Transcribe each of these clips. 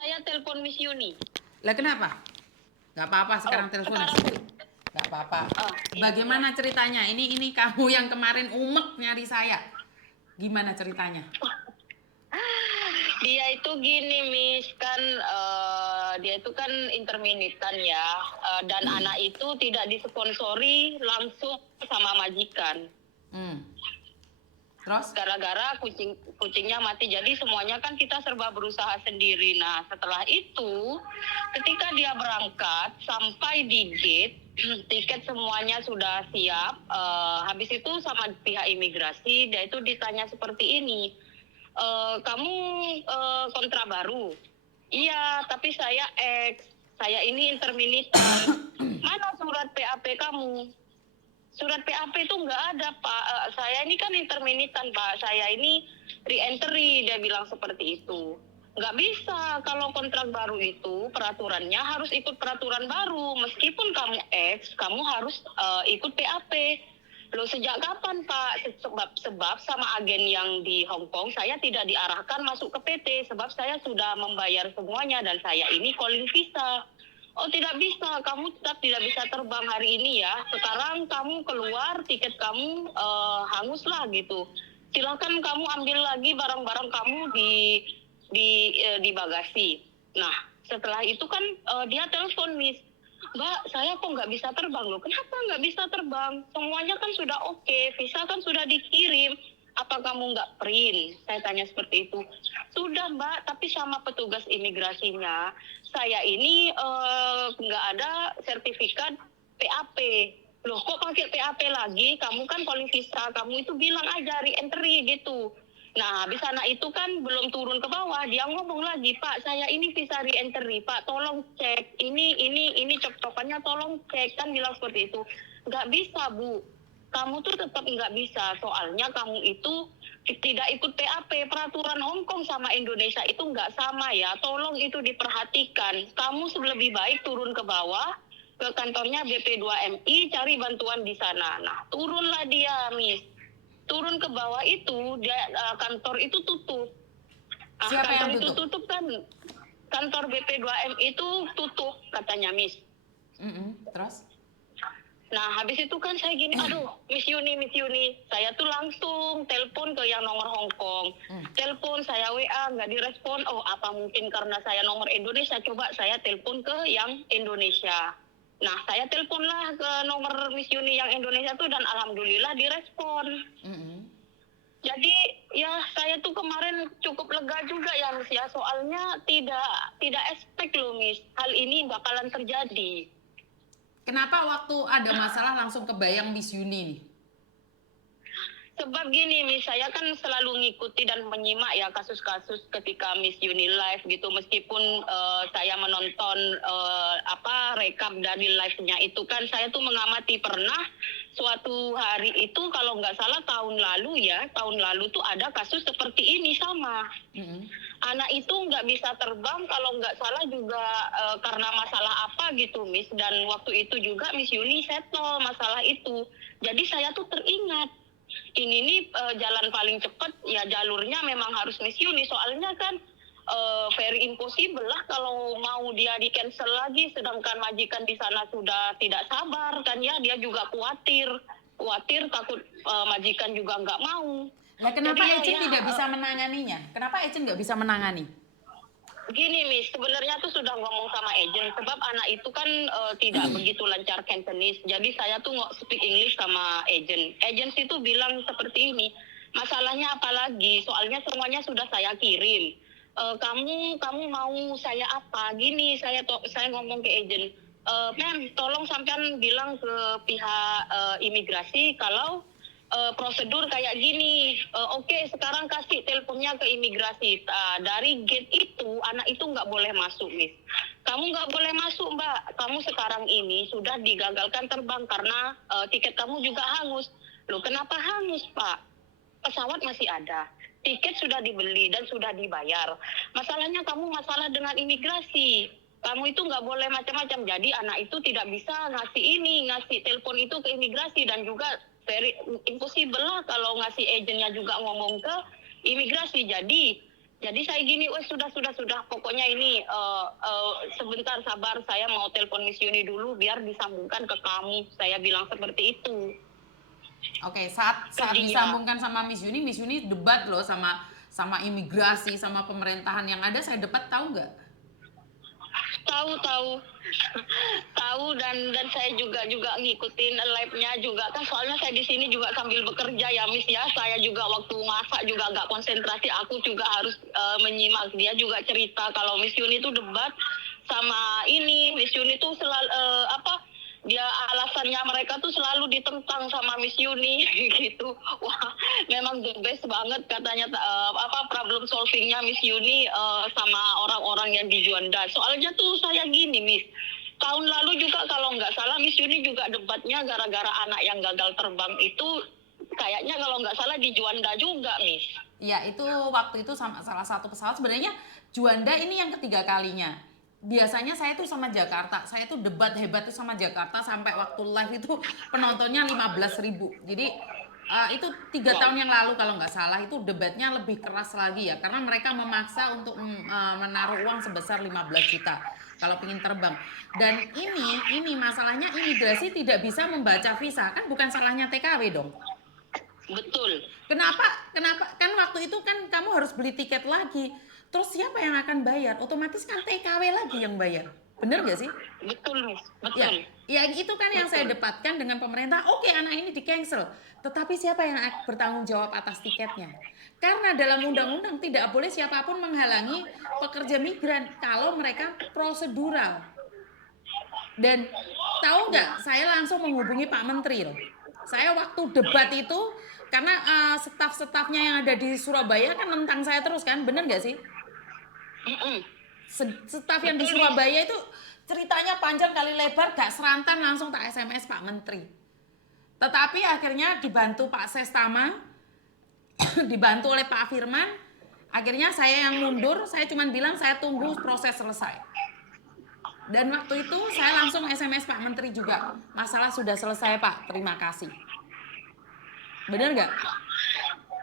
saya telepon Miss Yuni. Lah kenapa? Gak apa-apa sekarang telepon. Gak apa-apa. Bagaimana ceritanya? Ini kamu yang kemarin umek nyari saya. Gimana ceritanya? Dia itu gini, Miss, kan dia itu kan interminitan ya, dan anak itu tidak disponsori langsung sama majikan. Terus? Gara-gara kucingnya mati, jadi semuanya kan kita serba berusaha sendiri. Nah, setelah itu, ketika dia berangkat sampai di gate, tiket semuanya sudah siap. Habis itu sama pihak imigrasi, dia itu ditanya seperti ini, kamu kontra baru? Iya, tapi saya saya ini interminitan. Mana surat PAP kamu? Surat PAP itu nggak ada, Pak. Saya ini kan interminitan, Pak. Saya ini re-entry, dia bilang seperti itu. Nggak bisa, kalau kontrak baru itu peraturannya harus ikut peraturan baru. Meskipun kamu kamu harus ikut PAP. Loh, sejak kapan, Pak? Sebab sama agen yang di Hong Kong, saya tidak diarahkan masuk ke PT. Sebab saya sudah membayar semuanya dan saya ini calling visa. Oh, tidak bisa, kamu tetap tidak bisa terbang hari ini ya. Sekarang kamu keluar, tiket kamu hangus lah gitu. Silakan kamu ambil lagi barang-barang kamu di bagasi. Nah, setelah itu kan dia telepon, Miss. Mbak, saya kok nggak bisa terbang loh. Kenapa nggak bisa terbang? Semuanya kan sudah oke, visa kan sudah dikirim. Apa kamu nggak print? Saya tanya seperti itu. Sudah, Mbak, tapi sama petugas imigrasinya, saya ini nggak ada sertifikat PAP. Loh, kok pakai PAP lagi? Kamu kan calling visa, kamu itu bilang aja re-entry gitu. Nah, habis anak itu kan belum turun ke bawah, dia ngomong lagi, Pak, saya ini visa re-entry, Pak, tolong cek, ini cek-cokannya tolong cek, kan bilang seperti itu. Nggak bisa, Bu. Kamu tuh tetap nggak bisa, soalnya kamu itu tidak ikut PAP. Peraturan Hong Kong sama Indonesia itu nggak sama ya, tolong itu diperhatikan. Kamu lebih baik turun ke bawah, ke kantornya BP2MI, cari bantuan di sana. Nah, turunlah dia, Miss. Turun ke bawah itu, dia, kantor itu tutup. Siapa Kantor yang itu tutup? tutup kan, kantor BP2M itu tutup, katanya, Miss. Terus? Nah, habis itu kan saya gini, aduh, Miss Yuni, saya tuh langsung telepon ke yang nomor Hong Kong. Telepon, saya WA, nggak direspon. Oh, apa mungkin karena saya nomor Indonesia, coba saya telepon ke yang Indonesia. Nah, saya teleponlah ke nomor Miss Yuni yang Indonesia tuh, dan alhamdulillah direspon. Jadi ya saya tuh kemarin cukup lega juga ya, Miss ya, soalnya tidak expect loh, Miss, hal ini bakalan terjadi. Kenapa waktu ada masalah langsung kebayang Miss Yuni nih? Sebab gini, Miss, saya kan selalu ngikuti dan menyimak ya kasus-kasus ketika Miss Uni live gitu. Meskipun saya menonton rekap dari live-nya itu kan, saya tuh mengamati pernah suatu hari itu, kalau nggak salah tahun lalu tuh ada kasus seperti ini sama. Anak itu nggak bisa terbang, kalau nggak salah juga karena masalah apa gitu, Miss. Dan waktu itu juga Miss Yuni settle masalah itu. Jadi saya tuh teringat, ini nih jalan paling cepat ya, jalurnya memang harus Miss Yuni, soalnya kan very impossible lah kalau mau dia di cancel lagi, sedangkan majikan di sana sudah tidak sabar kan ya, dia juga khawatir takut majikan juga nggak mau. Lah kenapa Jadi agent tidak bisa menanganinya? Kenapa agent nggak bisa menangani? Gini, Miss, sebenarnya tuh sudah ngomong sama agent, sebab anak itu kan tidak begitu lancar Cantonese. Jadi saya tuh nggak speak English sama agent. Agent itu bilang seperti ini, masalahnya apa lagi? Soalnya semuanya sudah saya kirim. Kamu mau saya apa? Gini, saya ngomong ke agent, ma'am, tolong sampean bilang ke pihak imigrasi kalau prosedur kayak gini. Oke, sekarang kasih teleponnya ke imigrasi. Dari gate itu, anak itu nggak boleh masuk, Miss. Kamu nggak boleh masuk, Mbak. Kamu sekarang ini sudah digagalkan terbang karena tiket kamu juga hangus. Loh, kenapa hangus, Pak? Pesawat masih ada, tiket sudah dibeli dan sudah dibayar. Masalahnya kamu masalah dengan imigrasi. Kamu itu nggak boleh macam-macam. Jadi anak itu tidak bisa ngasih telepon itu ke imigrasi, dan juga very impossible lah kalau ngasih agentnya juga ngomong ke imigrasi. Jadi Jadi saya gini, wes sudah. Pokoknya ini sebentar sabar, saya mau telepon Miss Yuni dulu biar disambungkan ke kamu. Saya bilang seperti itu. Oke, saat disambungkan sama Miss Yuni debat loh sama imigrasi, sama pemerintahan yang ada. Saya debat, tahu nggak? Tahu dan saya juga ngikutin live-nya juga kan, soalnya saya di sini juga sambil bekerja ya Miss ya. Saya juga waktu masak juga nggak konsentrasi, aku juga harus menyimak. Dia juga cerita kalau Miss Yuni itu debat sama ini. Miss Yuni tuh selalu dia alasannya mereka tuh selalu ditentang sama Miss Yuni gitu. Wah, memang the best banget katanya problem solvingnya Miss Yuni sama orang-orang yang di Juanda. Soalnya tuh saya gini Miss, tahun lalu juga kalau nggak salah Miss Yuni juga debatnya gara-gara anak yang gagal terbang itu, kayaknya kalau nggak salah di Juanda juga Miss. Ya, itu waktu itu sama salah satu pesawat. Sebenarnya Juanda ini yang ketiga kalinya. Biasanya saya tuh sama Jakarta, saya tuh debat hebat tuh sama Jakarta sampai waktu live itu penontonnya 15.000. Jadi itu 3 tahun yang lalu kalau nggak salah, itu debatnya lebih keras lagi ya, karena mereka memaksa untuk menaruh uang sebesar 15 juta kalau ingin terbang. Dan ini masalahnya imigrasi tidak bisa membaca visa, kan bukan salahnya TKW dong. Betul. Kenapa kan waktu itu kan kamu harus beli tiket lagi. Terus siapa yang akan bayar? Otomatis kan TKW lagi yang bayar. Bener gak sih? Betul, Miss. Betul. Ya itu kan yang saya debatkan dengan pemerintah. Oke, anak ini di cancel. Tetapi siapa yang bertanggung jawab atas tiketnya? Karena dalam undang-undang tidak boleh siapapun menghalangi pekerja migran kalau mereka prosedural. Dan tahu nggak, saya langsung menghubungi Pak Menteri loh. Saya waktu debat itu, karena staf-stafnya yang ada di Surabaya kan nentang saya terus kan, bener nggak sih? Staf yang di Surabaya itu ceritanya panjang kali lebar, gak serantan, langsung tak SMS Pak Menteri. Tetapi akhirnya dibantu Pak Sestama, dibantu oleh Pak Firman, akhirnya saya yang mundur. Saya cuma bilang saya tunggu proses selesai. Dan waktu itu saya langsung SMS Pak Menteri juga, masalah sudah selesai Pak, terima kasih. Bener nggak?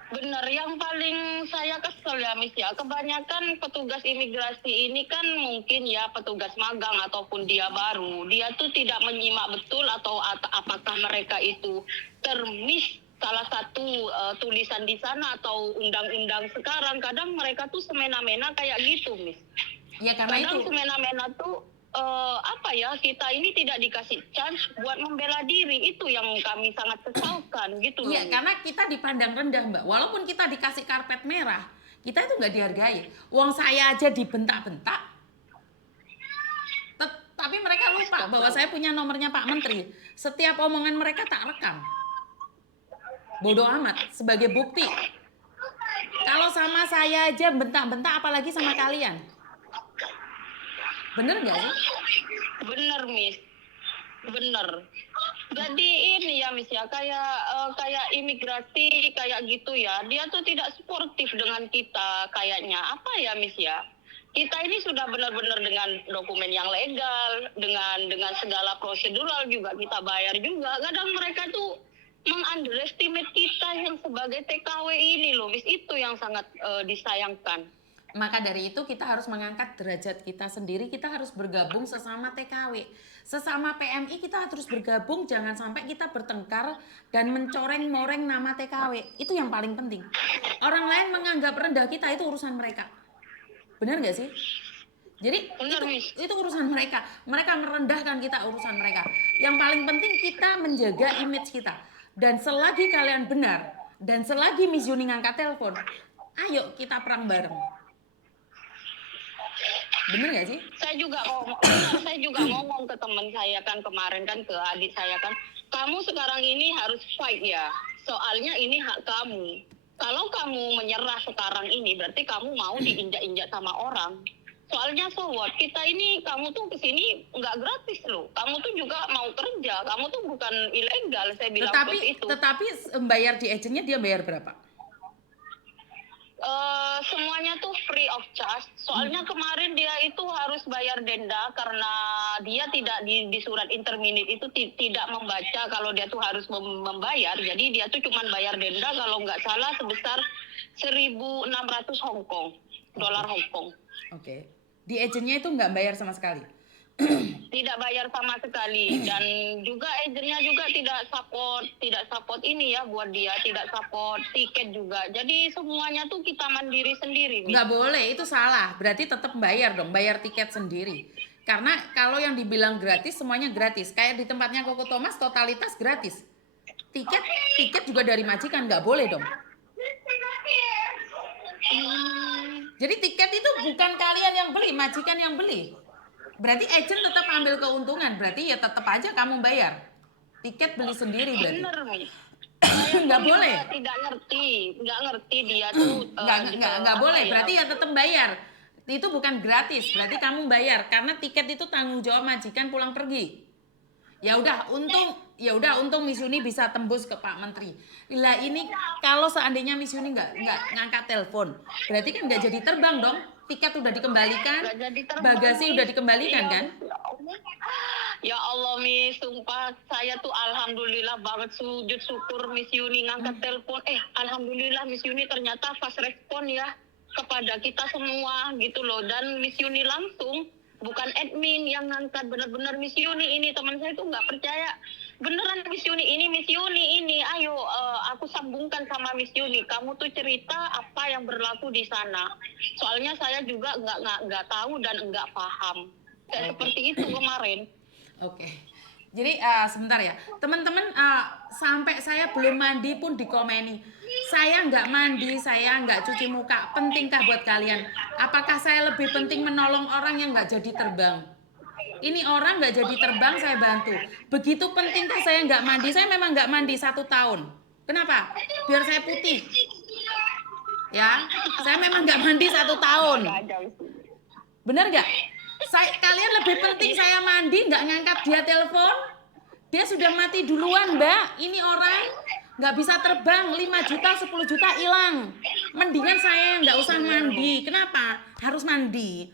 Bener, yang paling saya kesel ya Miss ya, kebanyakan petugas imigrasi ini kan mungkin ya petugas magang ataupun dia baru, dia tuh tidak menyimak betul atau apakah mereka itu termis salah satu tulisan di sana atau undang-undang sekarang. Kadang mereka tuh semena-mena kayak gitu Miss. Ya karena kadang itu semena-mena tuh kita ini tidak dikasih chance buat membela diri. Itu yang kami sangat sesalkan gitu loh. Iya, karena kita dipandang rendah Mbak. Walaupun kita dikasih karpet merah, kita itu nggak dihargai. Uang saya aja dibentak-bentak. Tapi mereka lupa bahwa saya punya nomornya Pak Menteri. Setiap omongan mereka tak rekam. Bodoh amat, sebagai bukti. Kalau sama saya aja bentak-bentak, apalagi sama kalian. Bener nggak sih? Bener Miss, bener. Jadi ini ya Miss ya, kayak imigrasi kayak gitu ya, dia tuh tidak sportif dengan kita kayaknya. Apa ya Miss ya, kita ini sudah benar-benar dengan dokumen yang legal, dengan segala prosedural juga kita bayar juga. Kadang mereka tuh meng-underestimate kita yang sebagai TKW ini loh Miss, itu yang sangat disayangkan. Maka dari itu kita harus mengangkat derajat kita sendiri, kita harus bergabung sesama TKW. Sesama PMI kita harus bergabung, jangan sampai kita bertengkar dan mencoreng-moreng nama TKW. Itu yang paling penting. Orang lain menganggap rendah kita, itu urusan mereka. Benar nggak sih? Jadi itu urusan mereka. Mereka merendahkan kita, urusan mereka. Yang paling penting kita menjaga image kita. Dan selagi kalian benar, dan selagi Miss Yuni ngangkat telepon, ayo kita perang bareng. Bener gak sih? Saya juga ngomong ke teman saya kan kemarin kan, ke adik saya kan, kamu sekarang ini harus fight ya, soalnya ini hak kamu. Kalau kamu menyerah sekarang ini berarti kamu mau diinjak-injak sama orang. Soalnya so what, kita ini, kamu tuh kesini nggak gratis loh, kamu tuh juga mau kerja, kamu tuh bukan ilegal. Saya bilang seperti itu. Tetapi bayar di agentnya dia bayar berapa? Semuanya tuh free of charge. Soalnya kemarin dia itu harus bayar denda karena dia tidak di surat interminate itu tidak membaca kalau dia tuh harus membayar. Jadi dia tuh cuma bayar denda kalau nggak salah sebesar 1.600 Hong Kong. dolar Hong Kong. Oke. Di agennya itu nggak bayar sama sekali? Tidak bayar sama sekali, dan juga agennya juga tidak support ini ya buat dia, tidak support tiket juga. Jadi semuanya tuh kita mandiri sendiri. Nggak boleh, itu salah. Berarti tetap bayar dong, bayar tiket sendiri. Karena kalau yang dibilang gratis, semuanya gratis. Kayak di tempatnya Koko Thomas, totalitas gratis. Tiket juga dari majikan, nggak boleh dong. Jadi tiket itu bukan kalian yang beli, majikan yang beli. Berarti agent tetap ambil keuntungan, berarti ya tetap aja kamu bayar. Tiket beli sendiri berarti. Bener, Miss. Nggak boleh. Tidak ngerti dia tuh. Nggak boleh, berarti ya tetap bayar. Itu bukan gratis, berarti kamu bayar karena tiket itu tanggung jawab majikan pulang pergi. Ya udah, untung Miss Yuni bisa tembus ke Pak Menteri. Lah ini kalau seandainya Miss Yuni nggak ngangkat telepon, berarti kan nggak jadi terbang dong. Tiket udah dikembalikan, bagasi udah dikembalikan kan? Ya Allah, Miss, sumpah saya tuh alhamdulillah banget, sujud syukur Miss Yuni ngangkat telepon. Alhamdulillah Miss Yuni ternyata fast respon ya kepada kita semua gitu loh. Dan Miss Yuni langsung, bukan admin yang ngangkat, benar-benar Miss Yuni ini. Teman saya tuh nggak percaya, beneran Miss Yuni ini, ayo aku sambungkan sama Miss Yuni, kamu tuh cerita apa yang berlaku di sana. Soalnya saya juga nggak tahu dan nggak paham. Kayak seperti itu kemarin. Oke. Jadi sebentar ya, teman-teman, sampai saya belum mandi pun dikomeni. Saya nggak mandi, saya nggak cuci muka. Pentingkah buat kalian? Apakah saya lebih penting menolong orang yang nggak jadi terbang? Ini orang nggak jadi terbang, saya bantu. Begitu pentingkah saya nggak mandi? Saya memang nggak mandi 1 tahun. Kenapa? Biar saya putih. Ya, saya memang nggak mandi 1 tahun. Bener nggak? Kalian lebih penting saya mandi, nggak ngangkat dia telepon. Dia sudah mati duluan, Mbak. Ini orang nggak bisa terbang, 5 juta, 10 juta hilang. Mendingan saya nggak usah mandi. Kenapa? Harus mandi.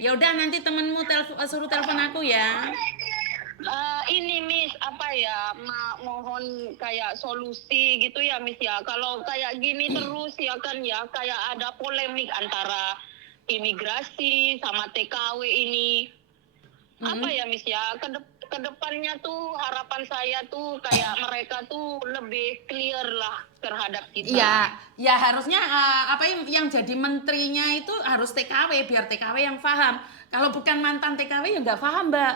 Ya udah, nanti temenmu suruh telepon aku ya. Ini Miss, apa ya, mohon kayak solusi gitu ya Miss ya. Kalau kayak gini terus ya kan ya, kayak ada polemik antara imigrasi sama TKW ini. Apa ya Miss ya, kedepannya tuh harapan saya tuh kayak mereka tuh lebih clear lah terhadap kita. Ya harusnya apa yang jadi menterinya itu harus TKW, biar TKW yang paham. Kalau bukan mantan TKW ya nggak paham, Mbak.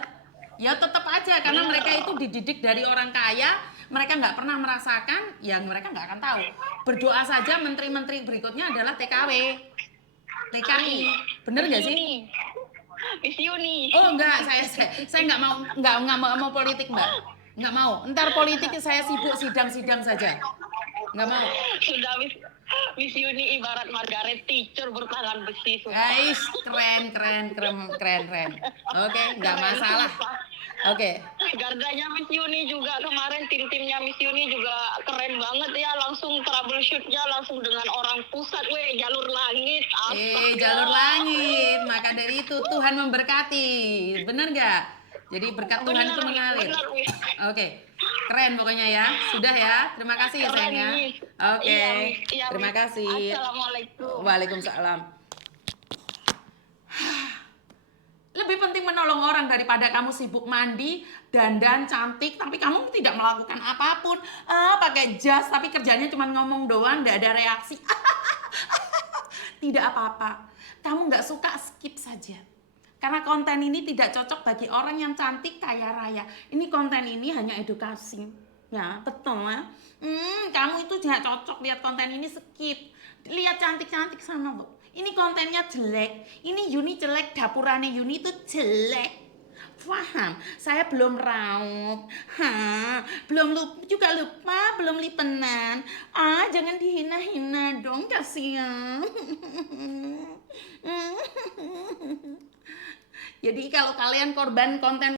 Ya tetap aja karena mereka itu dididik dari orang kaya, mereka nggak pernah merasakan, ya mereka nggak akan tahu. Berdoa saja menteri-menteri berikutnya adalah TKW, TKI, bener nggak sih? Miss Yuni. Oh enggak, saya nggak mau politik, Mbak. Nggak mau. Ntar politik saya sibuk sidang-sidang saja. Nggak mau. Sudah Miss Yuni ibarat Margaret Thatcher bertangan besi. Guys, keren. Oke, nggak masalah. Oke. Gardanya Miss Yuni juga kemarin, tim-timnya Miss Yuni juga keren banget ya, langsung troubleshootnya langsung dengan orang pusat, jalur langit. Jalur langit. Maka dari itu Tuhan memberkati. Bener nggak? Jadi berkat Tuhan itu mengalir. Oke. Keren pokoknya ya. Sudah ya. Terima kasih ya sayangnya. Oke. Iya, Terima kasih. Assalamualaikum. Waalaikumsalam. Lebih penting menolong orang daripada kamu sibuk mandi, dandan, cantik, tapi kamu tidak melakukan apapun. Pakai jas, tapi kerjanya cuma ngomong doang, nggak ada reaksi. Tidak apa-apa. Kamu nggak suka, skip saja. Karena konten ini tidak cocok bagi orang yang cantik, kaya raya. Ini konten ini hanya edukasi. Ya, betul ya. Kamu itu tidak cocok lihat konten ini, skip. Lihat cantik-cantik sana, loh. Ini kontennya jelek. Ini Yuni jelek, dapurannya Yuni itu jelek. Paham? Saya belum raup. Belum lupa, belum lipenan. Jangan dihina-hina dong, kasihan. Jadi kalau kalian korban konten